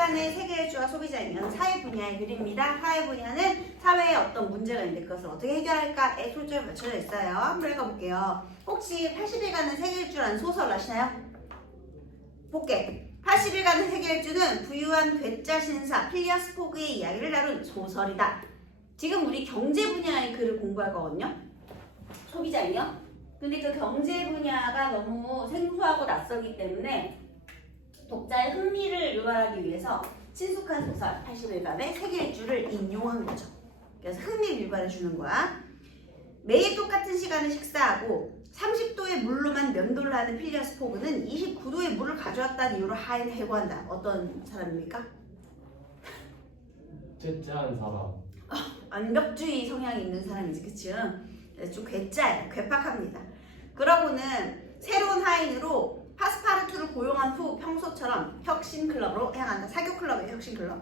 80일간의 세계일주와 소비자이면 사회 분야의 글입니다. 사회 분야는 사회에 어떤 문제가 있는데 그것을 어떻게 해결할까에 초점이 맞춰져 있어요. 한번 읽어볼게요. 혹시 80일간의 세계일주라는 소설 아시나요? 볼게. 80일간의 세계일주는 부유한 괴짜 신사 필리어스 포그의 이야기를 다룬 소설이다. 지금 우리 경제 분야의 글을 공부할 거거든요. 소비자이요. 근데 그 경제 분야가 너무 생소하고 낯설기 때문에 독자의 흥미를 유발하기 위해서 친숙한 소설 80일간의 세계일주를 인용한 거죠. 그래서 흥미를 유발해 주는 거야. 매일 똑같은 시간에 식사하고 30도의 물로만 면도를 하는 필리어스 포그는 29도의 물을 가져왔다는 이유로 하인을 해고한다. 어떤 사람입니까? 째째한 사람. 완벽주의 성향이 있는 사람이지, 그치? 좀 괴짜예요. 괴팍합니다. 그러고는 새로운 하인으로 파스파르투를 고용한 후 평소처럼 혁신클럽으로 향한다. 사교클럽이에요, 혁신클럽.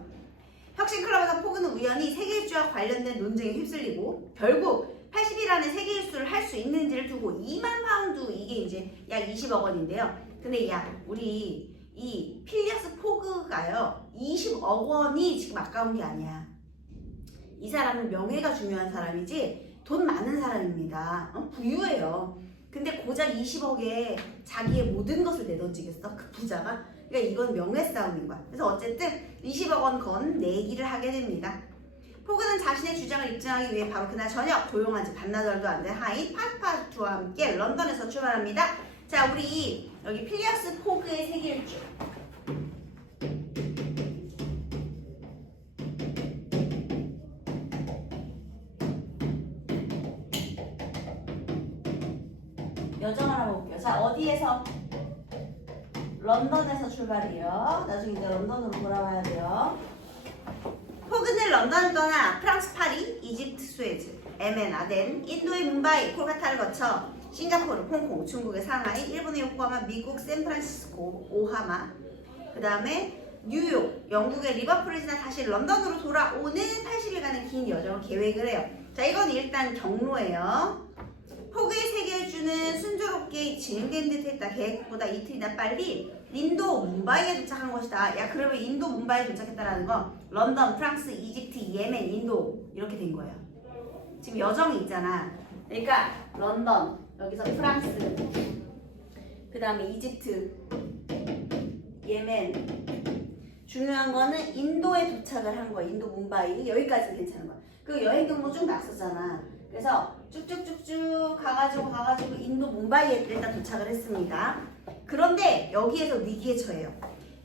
혁신클럽에서 포그는 우연히 세계일주와 관련된 논쟁에 휩쓸리고 결국 80일 안에 세계일주를 할 수 있는지를 두고 2만 파운드, 이게 이제 약 20억 원인데요. 근데 우리 이 필리어스 포그가요, 20억 원이 지금 아까운 게 아니야. 이 사람은 명예가 중요한 사람이지 돈 많은 사람입니다. 부유해요. 근데 고작 20억에 자기의 모든 것을 내던지겠어? 그 부자가? 그러니까 이건 명예 싸움인 거야. 그래서 어쨌든 20억 원 건 내기를 하게 됩니다. 포그는 자신의 주장을 입증하기 위해 바로 그날 저녁 고용한 지 반나절도 안 된 하인 파스파르투와 함께 런던에서 출발합니다. 자, 우리 여기 필리어스 포그의 세계일주. 여정을 한번 볼게요. 자, 어디에서? 런던에서 출발이에요. 나중에 이제 런던으로 돌아와야 돼요. 포그는 런던을 떠나 프랑스 파리, 이집트 수에즈, 예멘 아덴, 인도의 뭄바이, 콜카타를 거쳐 싱가포르, 홍콩, 중국의 상하이, 일본의 요코하마, 미국 샌프란시스코, 오하마, 그 다음에 뉴욕, 영국의 리버풀을 지나 다시 런던으로 돌아오는 80일간의 긴 여정을 계획을 해요. 자, 이건 일단 경로예요. 포그의 세계일주는 순조롭게 진행된 듯 했다. 계획보다 이틀이나 빨리 인도 뭄바이에 도착한 것이다. 야, 그러면 인도 뭄바이에 도착했다라는 건 런던, 프랑스, 이집트, 예멘, 인도 이렇게 된 거예요. 지금 여정이 있잖아. 그러니까 런던, 여기서 프랑스, 그 다음에 이집트, 예멘. 중요한 거는 인도에 도착을 한 거야. 인도 뭄바이. 여기까지는 괜찮은 거야. 그 여행 경로 쭉 났었잖아. 그래서 쭉쭉쭉쭉 가가지고 인도 뭄바이에 일단 도착을 했습니다. 그런데 여기에서 위기에 처해요.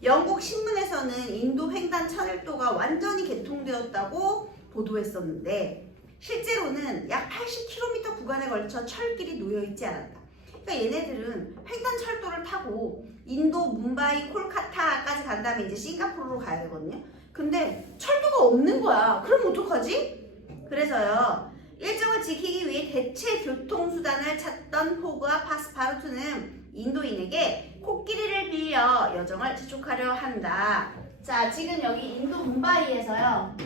영국 신문에서는 인도 횡단 천일도가 완전히 개통되었다고 보도했었는데 실제로는 약 80km 구간에 걸쳐 철길이 놓여있지 않았다. 그러니까 얘네들은 횡단 철도를 타고 인도 뭄바이 콜카타까지 간 다음에 이제 싱가포르로 가야 되거든요. 근데 철도가 없는 거야. 그럼 어떡하지? 그래서요, 일정을 지키기 위해 대체 교통수단을 찾던 포그와 파스파르투는 인도인에게 코끼리를 빌려 여정을 재촉하려 한다. 자, 지금 여기 인도 뭄바이에서요,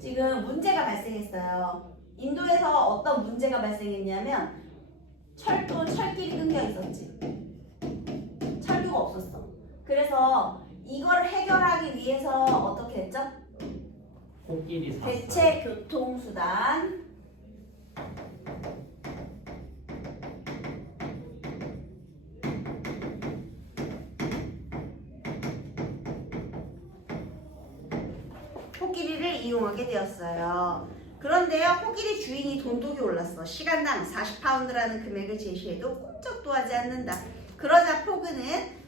지금 문제가 발생했어요. 인도에서 어떤 문제가 발생했냐면 철길이 끊겨 있었지. 철도가 없었어. 그래서 이걸 해결하기 위해서 어떻게 했죠? 코끼리 샀어요. 대체 교통수단 코끼리를 이용하게 되었어요. 그런데요, 코끼리 주인이 돈독이 올랐어. 시간당 40파운드라는 금액을 제시해도 꿈쩍도 하지 않는다. 그러자 포그는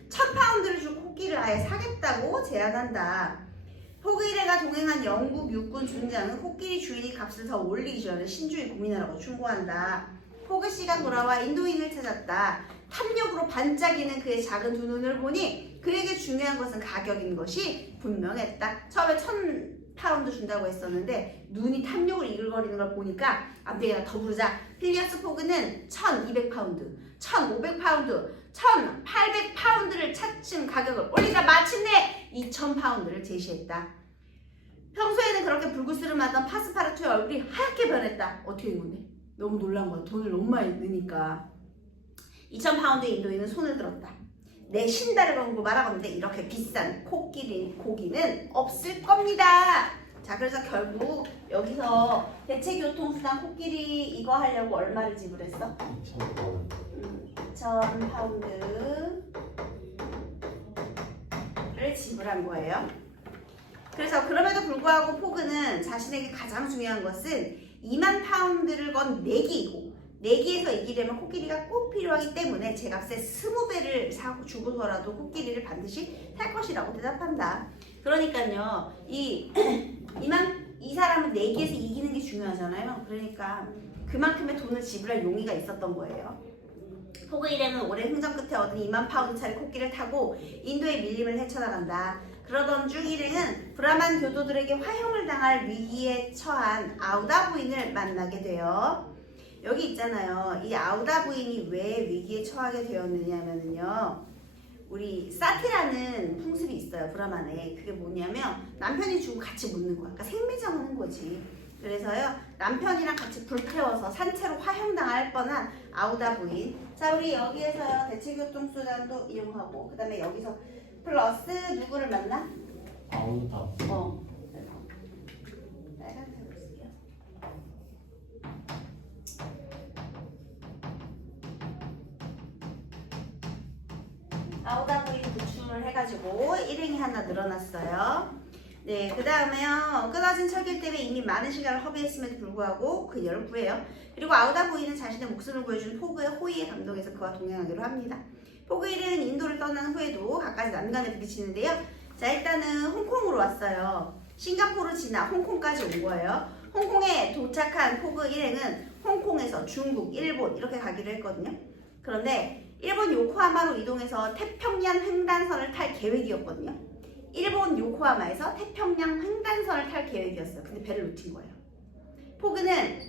1000파운드를 주고 코끼리를 아예 사겠다고 제안한다. 포그 일행과 동행한 영국 육군 중장은 코끼리 주인이 값을 더 올리기 전에 신중히 고민하라고 충고한다. 포그 씨가 돌아와 인도인을 찾았다. 탐욕으로 반짝이는 그의 작은 두 눈을 보니 그에게 중요한 것은 가격인 것이 분명했다. 처음에 1000파운드 준다고 했었는데 눈이 탐욕을 이글거리는 걸 보니까 안 되겠다, 더 부르자. 필리어스 포그는 1200파운드, 1500파운드, 1800파운드를 차츰 가격을 올리자 마침내 2000파운드를 제시했다. 평소에는 그렇게 불그스름하던 파스파르투의 얼굴이 하얗게 변했다. 어떻게 된 건데? 너무 놀란 거야. 돈을 너무 많이 넣으니까. 2000파운드의 인도인은 손을 들었다. 내신다를 걸고 말하건데 이렇게 비싼 고기는 없을 겁니다. 자, 그래서 결국 여기서 대체교통수단 코끼리 이거 하려고 얼마를 지불했어? 2,000파운드를 지불한 거예요. 그래서 그럼에도 불구하고 포그는 자신에게 가장 중요한 것은 2만 파운드를 건 내기이고, 내기에서 이기려면 코끼리가 꼭 필요하기 때문에 제 값의 20배를 사고 주고서라도 코끼리를 반드시 탈 것이라고 대답한다. 그러니까요, 이 사람은 내기에서 이기는 게 중요하잖아요. 그러니까 그만큼의 돈을 지불할 용의가 있었던 거예요. 포그 일행은 오랜 흥정 끝에 얻은 2만 파운드짜리 코끼리를 타고 인도의 밀림을 헤쳐나간다. 그러던 중 일행은 브라만 교도들에게 화형을 당할 위기에 처한 아우다 부인을 만나게 돼요. 여기 있잖아요. 이 아우다 부인이 왜 위기에 처하게 되었느냐면요, 우리 사티라는 풍습이 있어요, 브라만에. 그게 뭐냐면 남편이 죽고 같이 묻는 거야. 그러니까 생매장하는 거지. 그래서요, 남편이랑 같이 불태워서 산채로 화형당할 뻔한 아우다 부인. 자, 우리 여기에서요, 대체교통수단도 이용하고, 그 다음에 여기서 플러스 누구를 만나? 아우다. 빨간색으로 쓸게요. 아우다 부인 구출을 해가지고 일행이 하나 늘어났어요. 네, 그 다음에요, 끊어진 철길 때문에 이미 많은 시간을 허비했음에도 불구하고 그녀를 구해요. 그리고 아우다 부인은 자신의 목숨을 구해준 포그의 호의에 감동해서 그와 동행하기로 합니다. 포그 일행은 인도를 떠난 후에도 갖가지 난간에 부딪히는데요. 자, 일단은 홍콩으로 왔어요. 싱가포르를 지나 홍콩까지 온 거예요. 홍콩에 도착한 포그 일행은 홍콩에서 중국, 일본 이렇게 가기로 했거든요. 그런데 일본 요코하마로 이동해서 태평양 횡단선을 탈 계획이었거든요. 일본 요코하마에서 태평양 횡단선을 탈 계획이었어요. 근데 배를 놓친 거예요. 포그는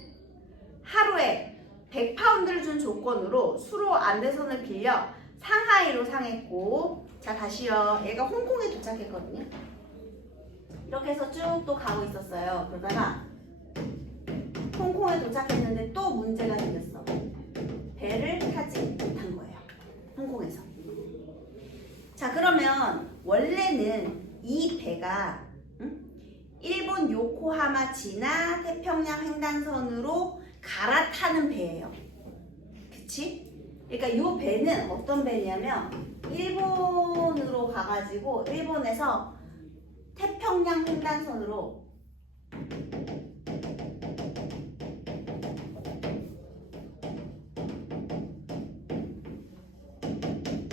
하루에 100파운드를 준 조건으로 수로 안내선을 빌려 상하이로 상했고, 자, 다시요. 얘가 홍콩에 도착했거든요. 이렇게 해서 쭉 또 가고 있었어요. 그러다가 홍콩에 도착했는데 또 문제가 생겼어. 배를 타지 못한 거예요. 홍콩에서. 자, 그러면 원래는 이 배가 일본 요코하마 지나 태평양 횡단선으로 갈아타는 배예요. 그치? 그러니까 이 배는 어떤 배냐면 일본으로 가가지고 일본에서 태평양 횡단선으로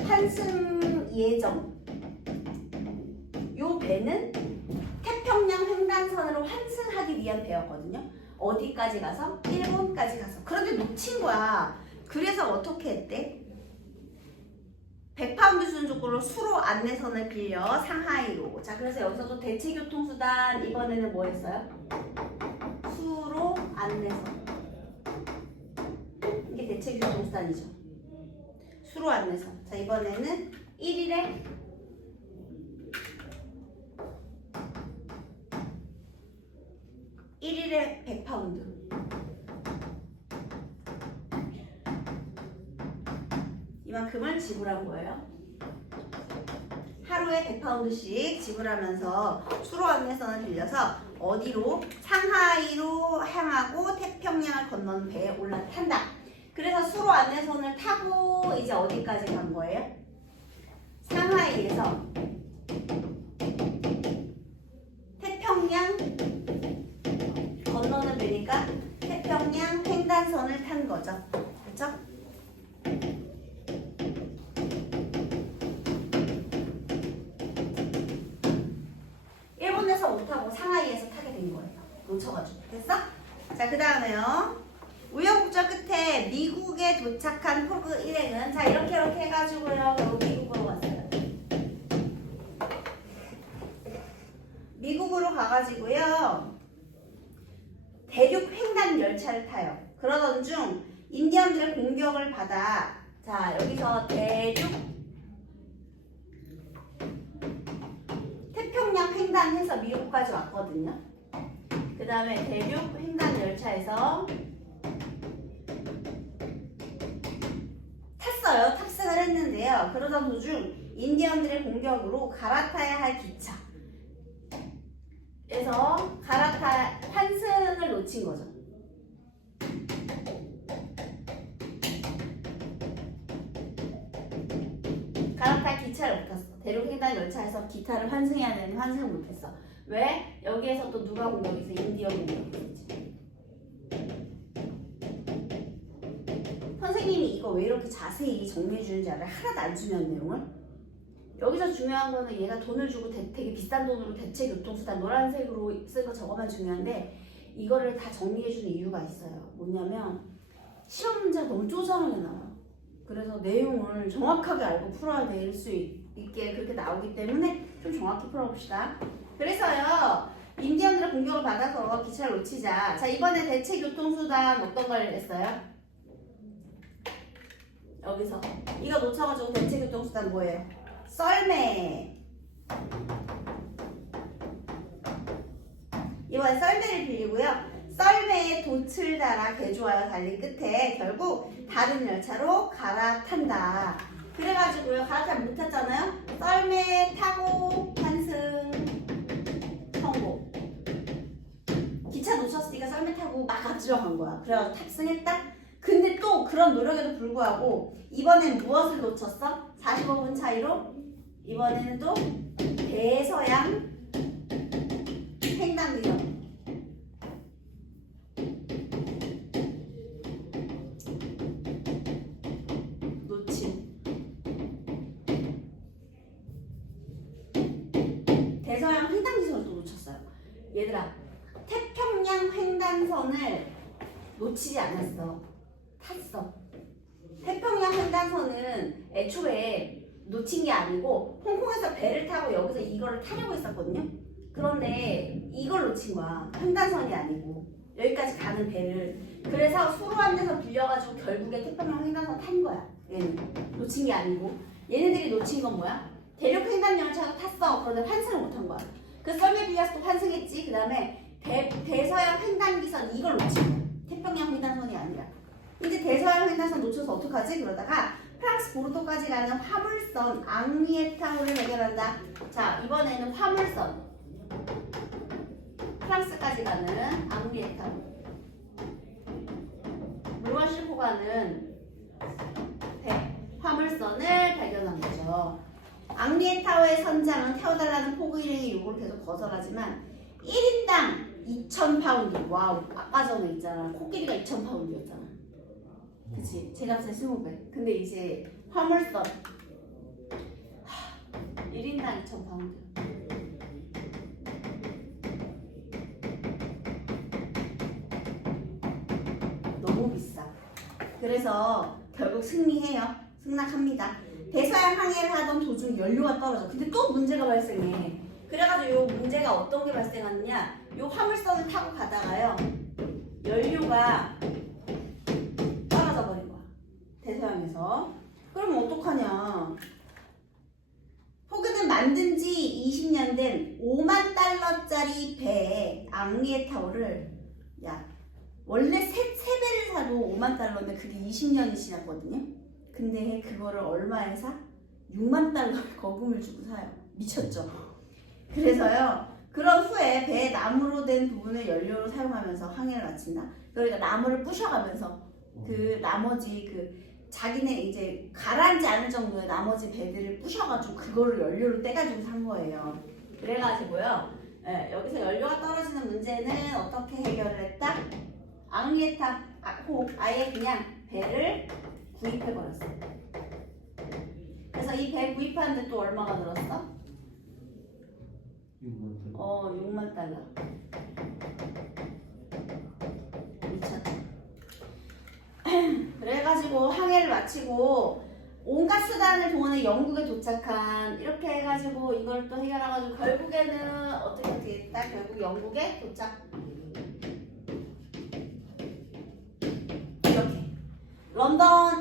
환승 예정. 이 배는 태평양 횡단선으로 환승하기 위한 배였거든요. 어디까지 가서? 일본까지 가서. 그런데 놓친 거야. 그래서 어떻게 했대? 100파운드 주는 조건으로 수로 안내선을 빌려 상하이로. 자, 그래서 여기서도 대체교통수단 이번에는 뭐 했어요? 수로 안내선. 이게 대체교통수단이죠. 수로 안내선. 자, 이번에는 1일에 100파운드. 이만큼을 지불한 거예요. 하루에 100파운드씩 지불하면서 수로 안내선을 빌려서 어디로? 상하이로 향하고 태평양을 건너는 배에 올라탄다. 그래서 수로 안내선을 타고 이제 어디까지 간 거예요? 상하이에서 태평양 건너는 배니까 태평양 횡단선을 탄 거죠. 그렇죠? 일본에서 못 타고 상하이에서 타게 된 거예요. 놓쳐가지고. 됐어? 자, 그 다음에요. 우여곡절 끝에 미국에 도착한 포그 일행은, 자, 이렇게 해가지고요, 결국 미국으로 왔어요. 미국으로 가가지고요, 대륙 횡단 열차를 타요. 그러던 중 인디언들의 공격을 받아, 자, 여기서 태평양 횡단해서 미국까지 왔거든요. 그 다음에 대륙 횡단 열차에서 탔어요. 탑승을 했는데요. 그러던 도중 인디언들의 공격으로 갈아타야 할 기차. 그래서 환승을 놓친 거죠. 갈아탈 기차를 못 탔어. 대륙횡단 열차에서 기차를 환승해야 되는데 환승을 못했어. 왜? 여기에서 또 누가 공격했어? 인디언 공격했지. 선생님이 이거 왜 이렇게 자세히 정리해 주는지 알아요? 하나도 안 중요한 내용을. 여기서 중요한 거는 얘가 돈을 주고 되게 비싼 돈으로 대체 교통수단 노란색으로 쓴 거 저거만 중요한데 이거를 다 정리해 주는 이유가 있어요. 뭐냐면 시험 문제가 너무 쪼잔하게 나와요. 그래서 내용을 정확하게 알고 풀어야 될 수 있게 그렇게 나오기 때문에 좀 정확히 풀어봅시다. 그래서요, 인디언들의 공격을 받아서 기차를 놓치자. 자, 이번에 대체 교통수단 어떤 걸 했어요? 여기서 이거 놓쳐가지고 대체 교통수단 뭐예요? 썰매. 이번에 썰매를 빌리고요. 썰매에 돛을 달아 개조하여 달린 끝에 결국 다른 열차로 갈아탄다. 그래가지고요, 갈아타지 못했잖아요. 썰매 타고 환승 성공. 기차 놓쳤으니까 썰매 타고 막 앞지러 간 거야. 그래가지고 탑승했다. 근데 또 그런 노력에도 불구하고 이번엔 무엇을 놓쳤어? 45분 차이로 이번에는 또 대서양 횡단기점 놓친. 대서양 횡단기선을 또 놓쳤어요. 얘들아, 태평양 횡단선을 놓치지 않았어. 탔어. 태평양 횡단선은 애초에 놓친 게 아니고 홍콩에서 배를 타고 여기서 이거를 타려고 했었거든요. 그런데 이걸 놓친 거야. 횡단선이 아니고 여기까지 가는 배를. 그래서 수로안에서 빌려가지고 결국에 태평양 횡단선 탄 거야. 얘는 놓친 게 아니고. 얘네들이 놓친 건 뭐야? 대륙 횡단 열차가 탔어. 그런데 환승을 못한 거야. 그 썰매 빌려서 또 환승했지. 그 다음에 대서양 횡단기선 이걸 놓친 거야. 태평양 횡단선이 아니라. 이제 대서양 횡단선 놓쳐서 어떡하지? 그러다가 프랑스 보르토까지 가는 화물선 앙리에타우를 해결한다. 자, 이번에는 화물선 프랑스까지 가는 앙리에타우 물건 싣고 가는 화물선을 발견한 거죠. 앙리에타우의 선장은 태워달라는 포그일행의 요구를 계속 거절하지만 1인당 2,000파운드. 와우, 아까 전에 있잖아. 코끼리가 2,000파운드였잖아. 그치? 제값의 20배. 근데 이제 화물선 1인당 2,000파운드. 너무 비싸. 그래서 결국 승리해요. 승낙합니다. 대서양 항해를 하던 도중 연료가 떨어져. 근데 또 문제가 발생해. 그래가지고 요 문제가 어떤 게 발생하느냐, 요 화물선을 타고 가다가요, 연료가 떨어져 버린 거야. 대서양에서. 그럼 어떡하냐. 포그는 만든 지 20년 된 5만 달러짜리 배에 앙리에타우를, 야, 원래 세 배를 사도 5만 달러인데 그게 20년이 지났거든요. 근데 그거를 얼마에 사? 6만 달러의 거금을 주고 사요. 미쳤죠? 그래서요, 그런 후에 배에 나무로 된 부분을 연료로 사용하면서 항해를 마친다. 그러니까 나무를 부셔가면서 그 나머지 자기네 이제 가라앉지 않을 정도의 나머지 배들을 부셔가지고 그거를 연료로 떼가지고 산 거예요. 그래가지고요, 여기서 연료가 떨어지는 문제는 어떻게 해결을 했다? 앙리에타호 아예 그냥 배를 구입해버렸어. 그래서 이 배 구입하는데 또 얼마가 들었어? 6만 달러. 미쳤죠. 그래가지고 항해를 마치고 온갖 수단을 동원해 영국에 도착한, 이렇게 해가지고 이걸 또 해결해가지고 결국에는 어떻게 했다? 결국 영국에 도착. 이렇게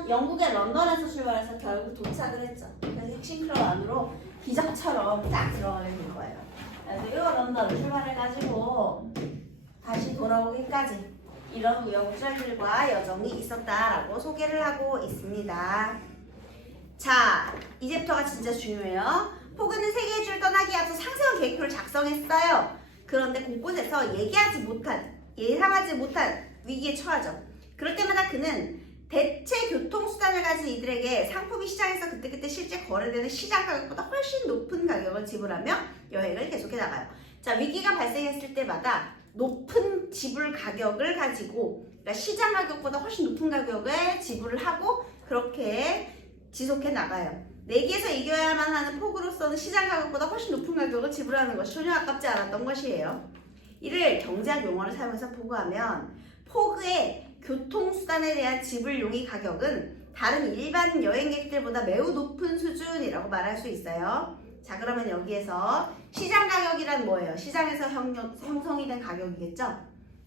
영국의 런던에서 출발해서 결국 도착을 했죠. 그래서 혁신클럽 안으로 기적처럼 딱 들어가게 된 거예요. 그래서 이 런던 출발해가지고 다시 돌아오기까지 이런 우여곡절들과 여정이 있었다라고 소개를 하고 있습니다. 자, 이제부터가 진짜 중요해요. 포그는 세계의 줄 떠나기 앞서 상세한 계획표를 작성했어요. 그런데 곳곳에서 예상하지 못한 위기에 처하죠. 그럴 때마다 그는 대체 교통수단을 가진 이들에게 상품이 시장에서 그때그때 실제 거래되는 시장 가격보다 훨씬 높은 가격을 지불하며 여행을 계속해 나가요. 자, 위기가 발생했을 때마다 높은 지불 가격을 가지고, 그러니까 시장 가격보다 훨씬 높은 가격을 지불을 하고 그렇게 지속해 나가요. 내기에서 이겨야만 하는 포그로서는 시장 가격보다 훨씬 높은 가격을 지불하는 것이 전혀 아깝지 않았던 것이에요. 이를 경제학 용어를 사용해서 포그하면 포그의 교통수단에 대한 지불 용의 가격은 다른 일반 여행객들보다 매우 높은 수준이라고 말할 수 있어요. 자, 그러면 여기에서 시장 가격이란 뭐예요? 시장에서 형성이 된 가격이겠죠?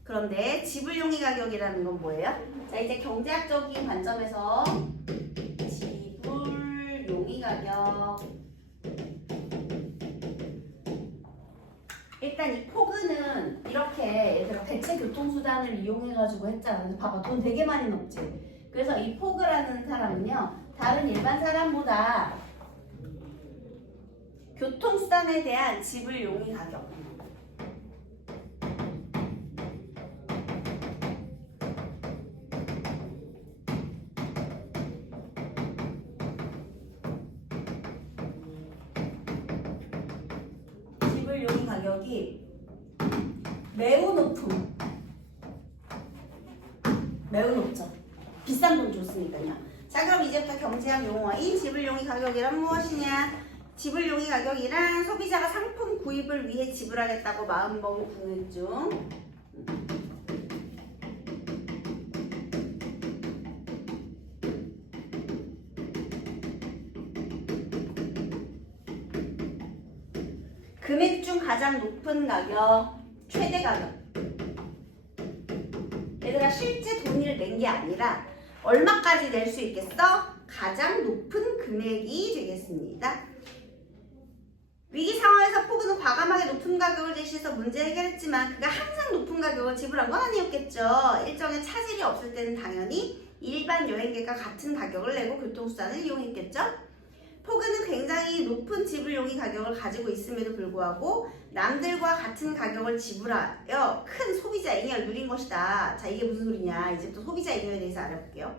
그런데 지불 용의 가격이라는 건 뭐예요? 자, 이제 경제학적인 관점에서 지불 용의 가격. 일단 이 포그는 이렇게 얘들아 대체 교통수단을 이용해가지고 했잖아. 그래서 봐봐, 돈 되게 많이 넣지. 그래서 이 포그라는 사람은요, 다른 일반 사람보다 교통수단에 대한 지불 용의 가격. 지불 용의 가격이 매우 높죠. 비싼 돈 줬으니까요. 자, 그럼 이제부터 경제학 용어인 지불 용의 가격이란 무엇이냐? 지불 용의 가격이란 소비자가 상품 구입을 위해 지불하겠다고 마음먹은 금액 중 금액 중 가장 높은 가격, 최대 가격. 얘들아, 실제 돈을 낸 게 아니라 얼마까지 낼 수 있겠어? 가장 높은 금액이 되겠습니다. 위기 상황에서 포그는 과감하게 높은 가격을 제시해서 문제 해결했지만 그가 항상 높은 가격을 지불한 건 아니었겠죠. 일정의 차질이 없을 때는 당연히 일반 여행객과 같은 가격을 내고 교통수단을 이용했겠죠. 포그는 굉장히 높은 지불 용의 가격을 가지고 있음에도 불구하고 남들과 같은 가격을 지불하여 큰 소비자 잉여를 누린 것이다. 자, 이게 무슨 소리냐? 이제부터 소비자 잉여에 대해서 알아볼게요.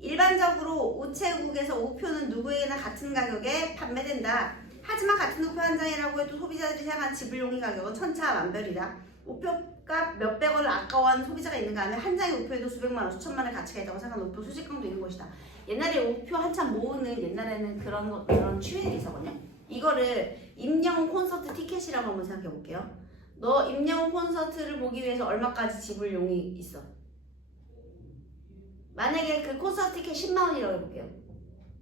일반적으로 우체국에서 우표는 누구에게나 같은 가격에 판매된다. 하지만 같은 우표 한 장이라고 해도 소비자들이 생각한 지불 용의 가격은 천차만별이다. 우표값 몇백 원을 아까워하는 소비자가 있는가 하면 한 장의 우표에도 수백만 원, 수천만 원의 가치가 있다고 생각하는 우표 수집광도 있는 것이다. 옛날에 우표 한참 모으는 옛날에는 그런 취미들이 있었거든요. 이거를 임영웅 콘서트 티켓이라고 한번 생각해 볼게요. 너 임영웅 콘서트를 보기 위해서 얼마까지 지불 용이 있어? 만약에 그 콘서트 티켓 10만 원이라고 해볼게요.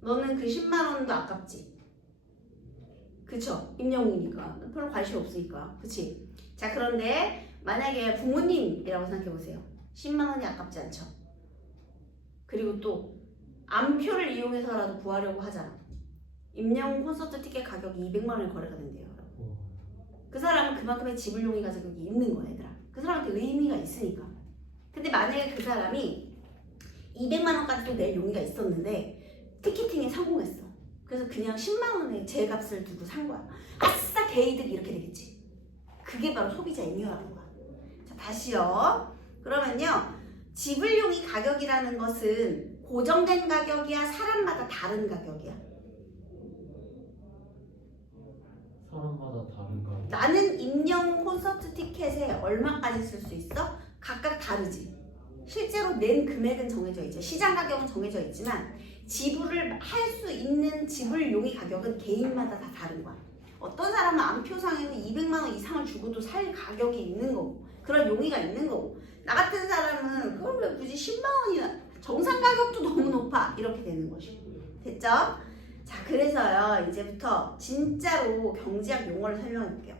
너는 그 10만 원도 아깝지? 그쵸? 임영웅이니까 별로 관심 없으니까. 그치? 자, 그런데 만약에 부모님이라고 생각해보세요. 10만 원이 아깝지 않죠? 그리고 또 암표를 이용해서라도 구하려고 하잖아. 임영웅 콘서트 티켓 가격이 200만 원에 거래가 된대요. 그 사람은 그만큼의 지불 용의 가격이 있는 거야, 얘들아. 그 사람한테 의미가 있으니까. 근데 만약에 그 사람이 200만 원까지도 낼 용의가 있었는데 티켓팅에 성공했어. 그래서 그냥 10만 원의 제값을 두고 산 거야. 아싸 개이득 이렇게 되겠지. 그게 바로 소비자 잉여라는 거야. 자, 다시요. 그러면요, 지불용의 가격이라는 것은 고정된 가격이야, 사람마다 다른 가격이야? 사람마다 다른가? 나는 임영웅 콘서트 티켓에 얼마까지 쓸 수 있어? 각각 다르지. 실제로 낸 금액은 정해져 있죠. 시장 가격은 정해져 있지만 지불을 할 수 있는 지불 용의 가격은 개인마다 다 다른 거야. 어떤 사람은 암표상에는 200만 원 이상을 주고도 살 가격이 있는 거고 그런 용의가 있는 거고 나 같은 사람은 그걸 왜 굳이 10만 원이나 정상 가격도 너무 높아 이렇게 되는 것이고. 됐죠? 자, 그래서요 이제부터 진짜로 경제학 용어를 설명해 볼게요.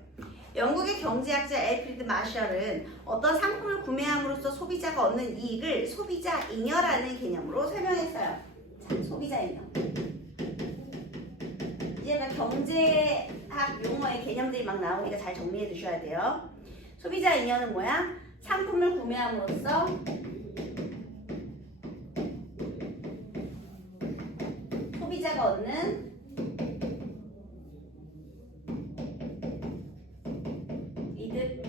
영국의 경제학자 엘프리드 마셜은 어떤 상품을 구매함으로써 소비자가 얻는 이익을 소비자 잉여라는 개념으로 설명했어요. 자, 소비자 잉여. 이제 경제학 용어의 개념들이 막 나오니까 잘 정리해 두셔야 돼요. 소비자 잉여는 뭐야? 상품을 구매함으로써 소비자가 소비자가 얻는 이득.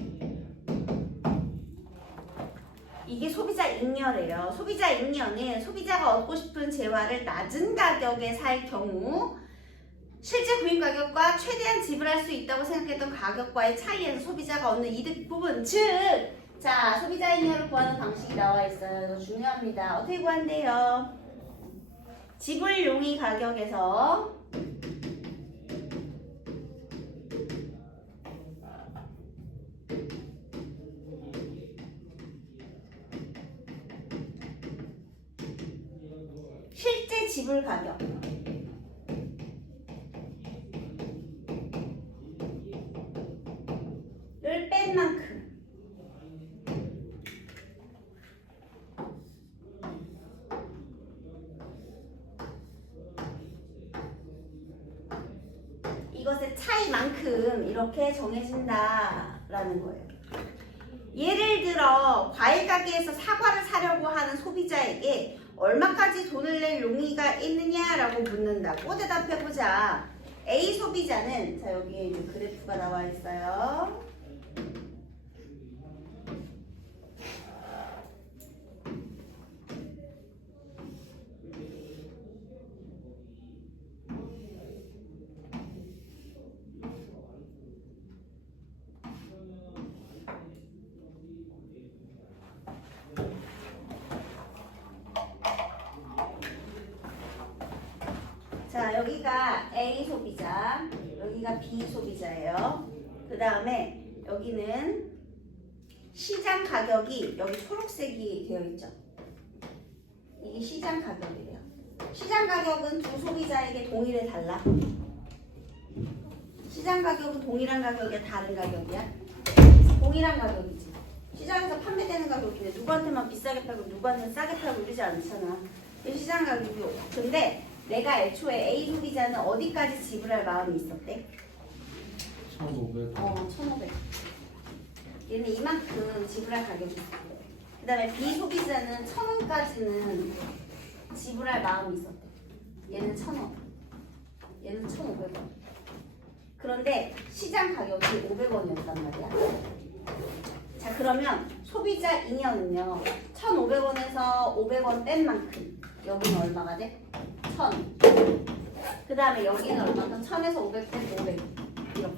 이게 소비자 잉여래요. 소비자 잉여는 소비자가 얻고 싶은 재화를 낮은 가격에 살 경우 실제 구입 가격과 최대한 지불할 수 있다고 생각했던 가격과의 차이에서 소비자가 얻는 이득 부분, 즉, 자, 소비자 잉여를 구하는 방식이 나와 있어요. 이거 중요합니다. 어떻게 구한대요? 지불 용의 가격에서 실제 지불 가격을 뺀 만큼 이것의 차이만큼 이렇게 정해진다라는 거예요. 예를 들어 과일 가게에서 사과를 사려고 하는 소비자에게 얼마까지 돈을 낼 용의가 있느냐라고 묻는다고 대답해보자. A 소비자는, 자 여기에 이제 그래프가 나와 있어요. 자, 여기가 A 소비자, 여기가 B 소비자예요. 그 다음에 여기는 시장 가격이 여기 초록색이 되어 있죠. 이게 시장 가격이래요. 시장 가격은 두 소비자에게 동일해 달라? 시장 가격은 동일한 가격이야, 다른 가격이야? 동일한 가격이지. 시장에서 판매되는 가격인데 누구한테만 비싸게 팔고 누구한테는 싸게 팔고 이러지 않잖아. 시장 가격이. 근데 내가 애초에 A 소비자는 어디까지 지불할 마음이 있었대? 1,500. 1,500. 얘는 이만큼 지불할 가격이 있었대. 그 다음에 B 소비자는 1,000원까지는 지불할 마음이 있었대. 얘는 1,000원. 얘는 1,500원. 그런데 시장 가격이 500원이었단 말이야. 자, 그러면 소비자 잉여는요. 1,500원에서 500원 뺀 만큼 여기는 얼마가 돼? 1,000. 그 다음에 여기는 얼마큼? 1,000에서 500 빼고 500 이렇게.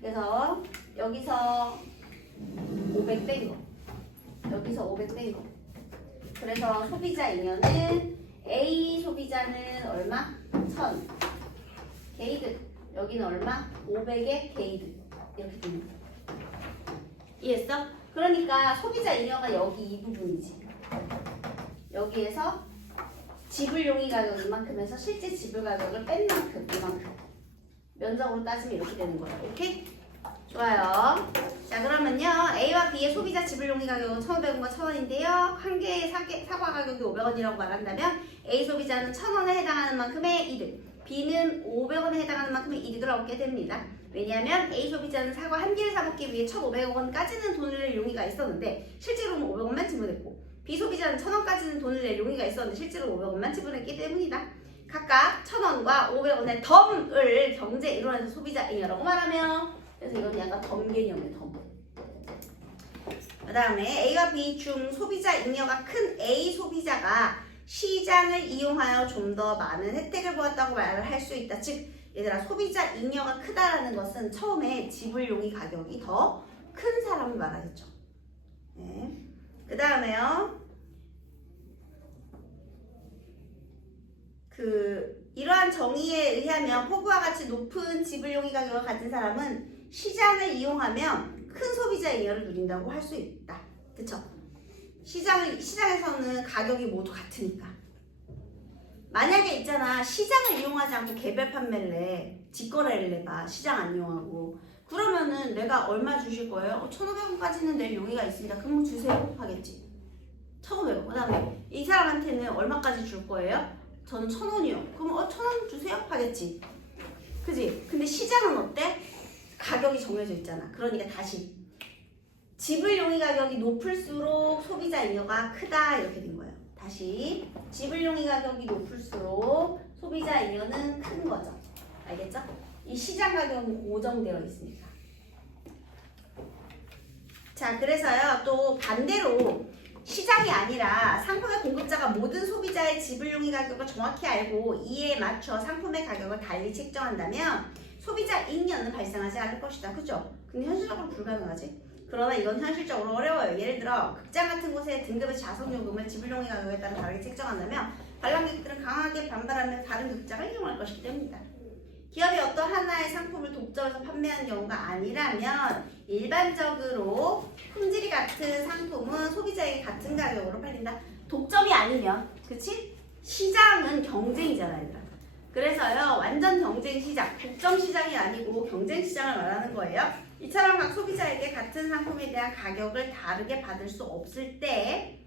그래서 여기서 500 뺀 거, 여기서 500 뺀 거. 그래서 소비자 잉여는 A 소비자는 얼마? 1,000 게이득. 여기는 얼마? 500의 게이득. 이렇게 되는 거야. 이해했어? 그러니까 소비자 잉여가 여기 이 부분이지. 여기에서 지불 용의 가격 이만큼에서 실제 지불 가격을 뺀 만큼 이만큼. 면적으로 따지면 이렇게 되는 거야. 오케이? 좋아요. 자, 그러면요. A와 B의 소비자 지불 용의 가격은 1,500원과 1,000원인데요. 한 개의 사과 가격이 500원이라고 말한다면 A 소비자는 1,000원에 해당하는 만큼의 이득, B는 500원에 해당하는 만큼의 이득을 얻게 됩니다. 왜냐하면 A 소비자는 사과 한 개를 사먹기 위해 1,500원까지는 돈을 낼 용의가 있었는데 실제로는 500원만 지불했고, B 소비자는 1,000원까지는 돈을 낼 용의가 있었는데 실제로 500원만 지불했기 때문이다. 각각 1,000원과 500원의 덤을 경제 이론에서 소비자 잉여라고 말하며, 그래서 이건 약간 덤 개념의 덤. 그 다음에 A와 B 중 소비자 잉여가 큰 A 소비자가 시장을 이용하여 좀 더 많은 혜택을 보았다고 말을 할 수 있다. 즉, 얘들아, 소비자 잉여가 크다라는 것은 처음에 지불 용의 가격이 더 큰 사람을 말하겠죠. 네. 그 다음에요. 이러한 정의에 의하면 포구와 같이 높은 지불 용의 가격을 가진 사람은 시장을 이용하면 큰 소비자 잉여를 누린다고 할 수 있다. 그쵸? 시장에서는 가격이 모두 같으니까. 만약에 있잖아, 시장을 이용하지 않고 개별 판매를 해, 직거래를 해봐, 시장 안 이용하고. 그러면은 내가 얼마 주실 거예요? 1,500원까지는 낼 용의가 있습니다. 그럼 주세요 하겠지. 1,500원. 그 다음에 이 사람한테는 얼마까지 줄 거예요? 저는 1,000원이요. 그럼 1,000원 주세요 하겠지. 그지? 근데 시장은 어때? 가격이 정해져 있잖아. 그러니까 다시 지불 용의 가격이 높을수록 소비자 잉여가 크다 이렇게 된 거예요. 다시 지불 용의 가격이 높을수록 소비자 잉여는 큰 거죠. 알겠죠? 이 시장 가격은 고정되어 있으니까. 자, 그래서요, 또 반대로 시장이 아니라 상품의 공급자가 모든 소비자의 지불용의 가격을 정확히 알고 이에 맞춰 상품의 가격을 달리 책정한다면 소비자 잉여는 발생하지 않을 것이다. 그죠? 근데 현실적으로 불가능하지? 그러나 이건 현실적으로 어려워요. 예를 들어 극장 같은 곳에 등급의 좌석요금을 지불용의 가격에 따라 다르게 책정한다면 관람객들은 강하게 반발하며 다른 극장을 이용할 것이기 때문이다. 기업이 어떤 하나의 상품을 독점해서 판매하는 경우가 아니라면 일반적으로 품질이 같은 상품은 소비자에게 같은 가격으로 팔린다. 독점이 아니면, 그치? 시장은 경쟁이잖아, 얘들아. 그래서요, 완전 경쟁 시장, 독점 시장이 아니고 경쟁 시장을 말하는 거예요. 이처럼 각 소비자에게 같은 상품에 대한 가격을 다르게 받을 수 없을 때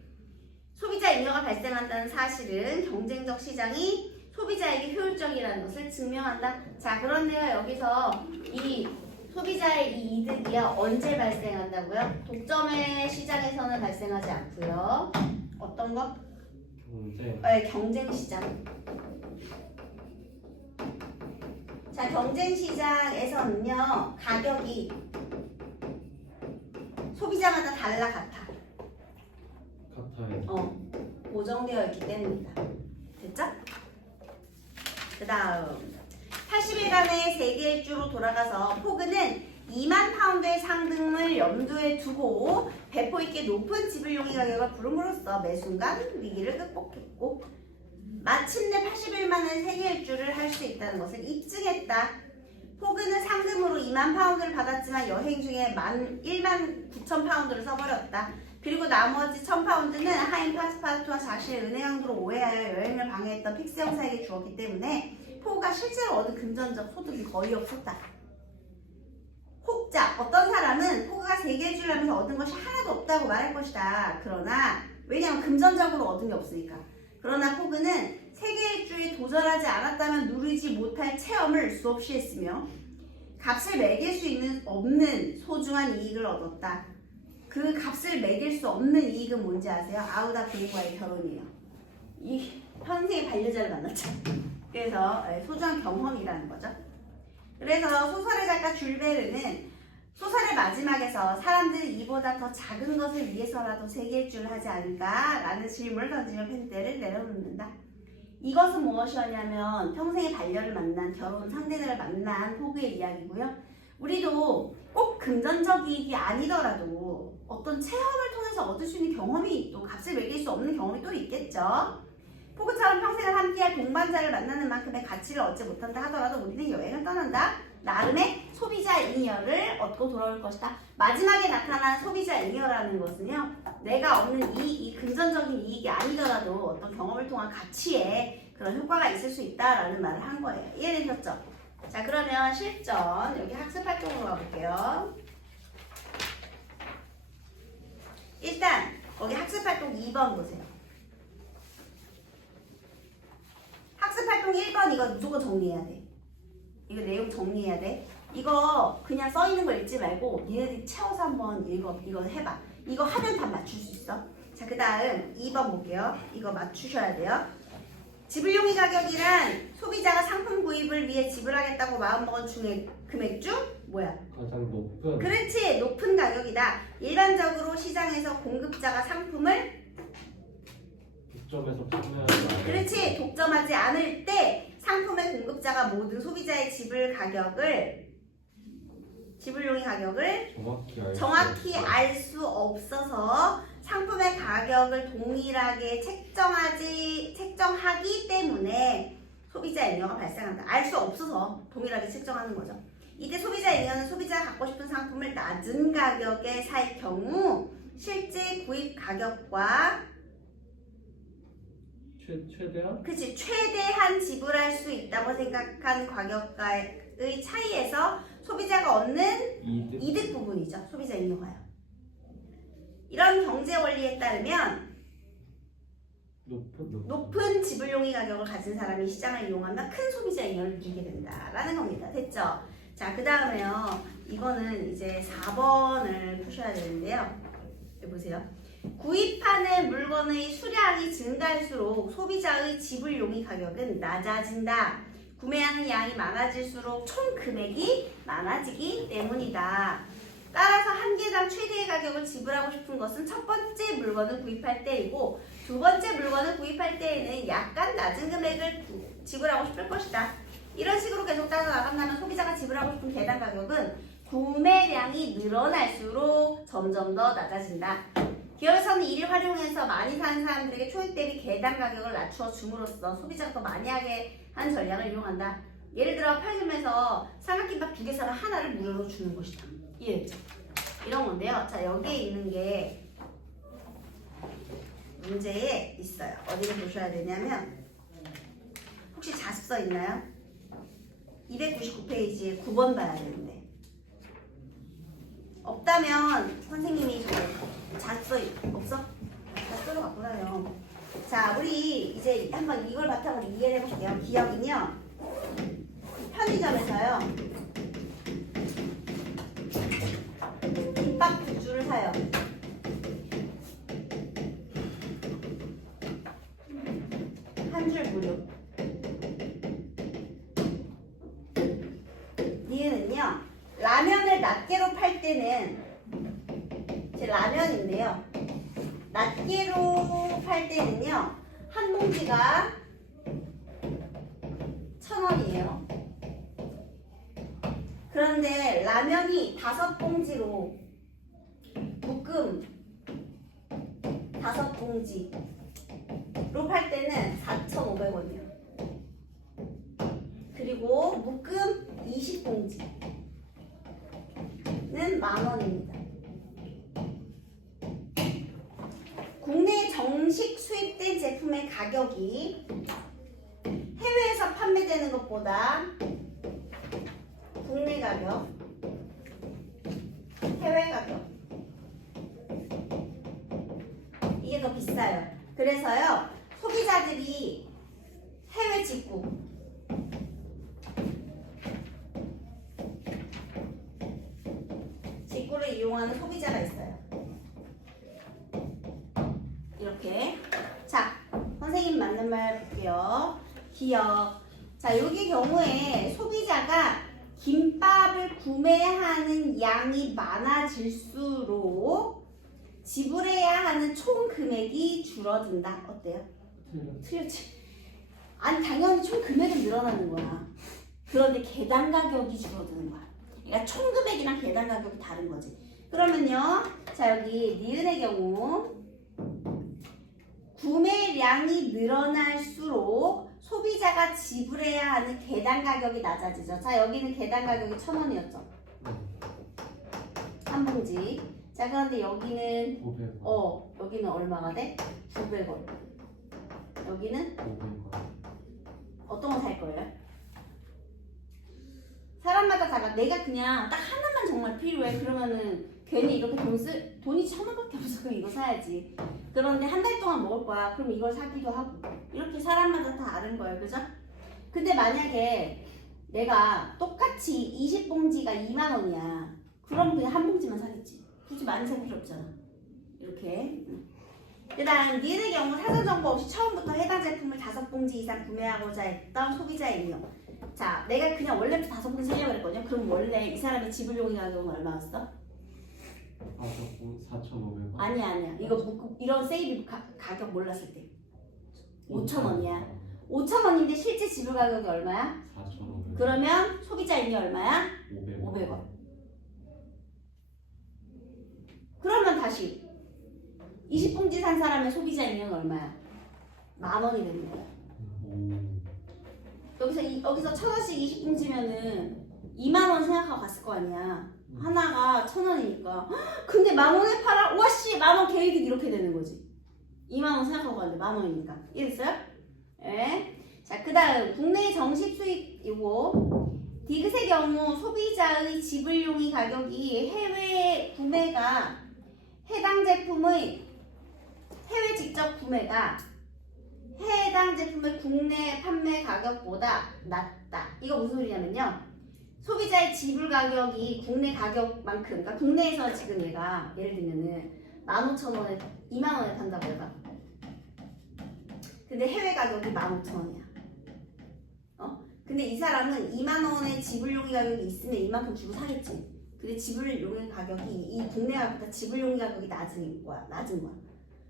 소비자 잉여가 발생한다는 사실은 경쟁적 시장이 소비자에게 효율적이라는 것을 증명한다. 자, 그런데요, 여기서 이 소비자의 이 이득이요, 언제 발생한다고요? 독점의 시장에서는 발생하지 않고요. 어떤 거? 경쟁 시장. 자, 경쟁 시장에서는요, 가격이 소비자마다 달라 같아. 같아요. 고정되어 있기 때문이다. 됐죠? 그 다음 80일간의 세계 일주로 돌아가서 포그는 2만 파운드의 상금을 염두에 두고 배포 있게 높은 지불용의 가격을 부름으로써 매 순간 위기를 극복했고 마침내 80일 만에 세계 일주를 할 수 있다는 것을 입증했다. 포그는 상금으로 2만 파운드를 받았지만 여행 중에 1만 9천 파운드를 써버렸다. 그리고 나머지 1000파운드는 하임 파스파르투와 자신의 은행 항도로 오해하여 여행을 방해했던 픽스 형사에게 주었기 때문에 포그가 실제로 얻은 금전적 소득이 거의 없었다. 혹자, 어떤 사람은 포그가 세계일주를 하면서 얻은 것이 하나도 없다고 말할 것이다. 그러나 왜냐하면 금전적으로 얻은 게 없으니까. 그러나 포그는 세계일주에 도전하지 않았다면 누리지 못할 체험을 수없이 했으며 값을 매길 수 없는 소중한 이익을 얻었다. 그 값을 매길 수 없는 이익은 뭔지 아세요? 아우다 부인과의 결혼이에요. 이 현생의 반려자를 만났죠. 그래서 소중한 경험이라는 거죠. 그래서 소설의 작가 줄 베르는 소설의 마지막에서 사람들이 이보다 더 작은 것을 위해서라도 세계 일주를 하지 않을까? 라는 질문을 던지며 펜대를 내려놓는다. 이것은 무엇이었냐면 평생의 반려를 만난 결혼 상대를 만난 포그의 이야기고요. 우리도 꼭 금전적 이익이 아니더라도 어떤 체험을 통해서 얻을 수 있는 경험이 또 값을 매길 수 없는 경험이 또 있겠죠. 포그처럼 평생을 함께할 동반자를 만나는 만큼의 가치를 얻지 못한다 하더라도 우리는 여행을 떠난다. 나름의 소비자 잉여를 얻고 돌아올 것이다. 마지막에 나타난 소비자 잉여라는 것은요, 내가 얻는 이익이 금전적인 이익이 아니더라도 어떤 경험을 통한 가치에 그런 효과가 있을 수 있다라는 말을 한 거예요. 이해되셨죠? 자, 그러면 실전 여기 학습 활동으로 가볼게요. 일단 거기 학습 활동 2번 보세요. 학습 활동 1번 이거 무조건 정리해야 돼. 이거 내용 정리해야 돼. 이거 그냥 써 있는 걸 읽지 말고 얘네들이 채워서 한번 이거 해봐. 이거 하면 다 맞출 수 있어. 자, 그 다음 2번 볼게요. 이거 맞추셔야 돼요. 지불용의 가격이란 소비자가 상품 구입을 위해 지불하겠다고 마음먹은 중에 금액 중 뭐야? 가장 높은. 그렇지, 높은 가격이다. 일반적으로 시장에서 공급자가 상품을 독점에서 판매하지 않아요. 그렇지, 독점하지 않을 때 상품의 공급자가 모든 소비자의 지불용의 가격을 정확히 알 수 없어서 상품의 가격을 동일하게 책정하기 때문에 소비자 잉여가 발생한다. 알 수 없어서 동일하게 책정하는 거죠. 이때 소비자 잉여는 소비자가 갖고 싶은 상품을 낮은 가격에 살 경우 실제 구입 가격과 최대한 지불할 수 있다고 생각한 가격과의 차이에서 소비자가 얻는 이득 부분이죠. 소비자 잉여가요. 이런 경제 원리에 따르면 높은 지불용의 가격을 가진 사람이 시장을 이용하면 큰 소비자 잉여를 누리게 된다라는 겁니다. 됐죠? 자, 그 다음에요. 이거는 이제 4번을 푸셔야 되는데요. 여기 보세요. 구입하는 물건의 수량이 증가할수록 소비자의 지불용의 가격은 낮아진다. 구매하는 양이 많아질수록 총 금액이 많아지기 때문이다. 따라서 한 개당 최대의 가격을 지불하고 싶은 것은 첫 번째 물건을 구입할 때이고 두 번째 물건을 구입할 때에는 약간 낮은 금액을 지불하고 싶을 것이다. 이런 식으로 계속 따라나간다면 소비자가 지불하고 싶은 개당 가격은 구매량이 늘어날수록 점점 더 낮아진다. 기업에서는 이를 활용해서 많이 사는 사람들에게 초액 대비 개당 가격을 낮추어 줌으로써 소비자가 더 많이 하게 하는 전략을 이용한다. 예를 들어 편의점에서 삼각김밥 2개 사면 하나를 무료로 주는 것이다. 이해했죠? 이런 건데요. 자, 여기에 있는 게 문제에 있어요. 어디를 보셔야 되냐면 혹시 자습서 있나요? 299페이지에 9번 봐야 되는데 없다면 선생님이 자습서 없어? 자습서로 갖고 다녀. 자, 우리 이제 한번 이걸 바탕으로 이해를 해볼게요. 기억은요, 편의점에서요 김밥 2줄을 사요. 한 줄 무료. 니은은요, 라면을 낱개로 팔 때는 제 라면인데요, 낱개로 팔 때는요 한 봉지가 1,000원이에요. 그런데 라면이 5봉지로 묶음 5봉지로 팔 때는 4,500원이에요. 그리고 묶음 20봉지는 10,000원입니다. 국내에 정식 수입된 제품의 가격이 해외에서 판매되는 것보다 국내 가격, 해외 가격 이게 더 비싸요. 그래서요 소비자들이 해외 직구를 이용하는 소비자가 있어요. 이렇게. 자, 선생님 맞는 말 볼게요. 기억. 자, 여기 경우에 소비자가 김밥을 구매하는 양이 많아질수록 지불해야 하는 총 금액이 줄어든다. 어때요? 틀렸지? 아니, 당연히 총 금액은 늘어나는 거야. 그런데 개당 가격이 줄어드는 거야. 그러니까 총 금액이랑 개당 가격이 다른 거지. 그러면요, 자, 여기 니은의 경우 구매량이 늘어날수록 소비자가 지불해야 하는 개당 가격이 낮아지죠. 자, 여기는 개당 가격이 1,000원이었죠. 한 봉지. 자, 그런데 여기는 500원. 여기는 얼마가 돼? 900원. 여기는 500원. 어떤 거 살 거예요? 사람마다 달라. 내가 그냥 딱 하나만 정말 필요해. 그러면은 괜히 이렇게 돈이 1,000원밖에 없어. 그럼 이거 사야지. 그런데 한 달 동안 먹을 거야. 그럼 이걸 사기도 하고. 이렇게 사람마다 다 다른 거예요. 그죠? 근데 만약에 내가 똑같이 20봉지가 20,000원이야. 그럼 그냥 한 봉지만 사겠지. 굳이 많이 살 필요 없잖아. 이렇게. 그 다음 니은의 경우 사전 정보 없이 처음부터 해당 제품을 5봉지 이상 구매하고자 했던 소비자이며, 자, 내가 그냥 원래부터 5봉지 사려고 했거든요. 그럼 원래 이 사람의 지불용의 가격은 얼마였어? 4,500원. 아니야. 이런 세일이 가격 몰랐을 때 5,000원이야. 5,000원인데 실제 지불 가격이 얼마야? 4,500원. 그러면 소비자인이 얼마야? 500원. 500원. 그러면 다시 20봉지 산 사람의 소비자인은 얼마야? 10,000원이 되는 거야. 여기서 1,000원씩 20봉지면은 20,000원 생각하고 갔을 거 아니야. 하나가 1,000원이니까. 근데 10,000원에 팔아? 와씨 10,000원 계획이 이렇게 되는 거지. 20,000원 생각하고 갔는데 10,000원이니까. 이해됐어요? 예. 자, 그 다음 국내 정식 수입이고, 디귿의 경우 소비자의 지불용의 가격이 해외 구매가 해당 제품의 해외 직접 구매가 해당 제품의 국내 판매 가격보다 낮다. 이거 무슨 소리냐면요, 소비자의 지불 가격이 국내 가격만큼, 그러니까 국내에서 지금 얘가 예를 들면은 15,000원에 2만원에 판다고 해봐. 근데 해외 가격이 15,000원이야. 근데 이 사람은 2만원의 지불용이 가격이 있으면 이만큼 주고 사겠지. 근데 지불용이 가격이 이 국내 가격보다 지불용이 가격이 낮은 거야.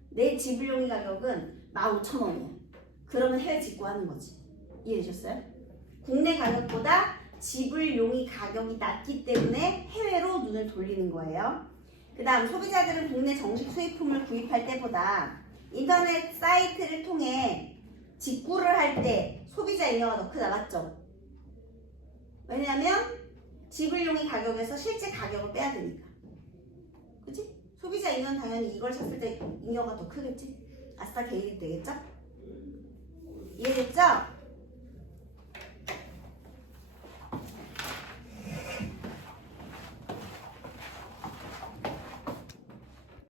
내 지불용이 가격은 15,000원이야. 그러면 해외 직구하는 거지. 이해되셨어요? 국내 가격보다 지불용이 가격이 낮기 때문에 해외로 눈을 돌리는 거예요. 그 다음 소비자들은 국내 정식 수입품을 구입할 때보다 인터넷 사이트를 통해 직구를 할 때 소비자 인여가 더 크다. 맞죠? 왜냐면 지불용이 가격에서 실제 가격을 빼야 되니까. 그치? 소비자 인여는 당연히 이걸 샀을 때 인여가 더 크겠지? 아싸 개이득 되겠죠? 이해됐죠?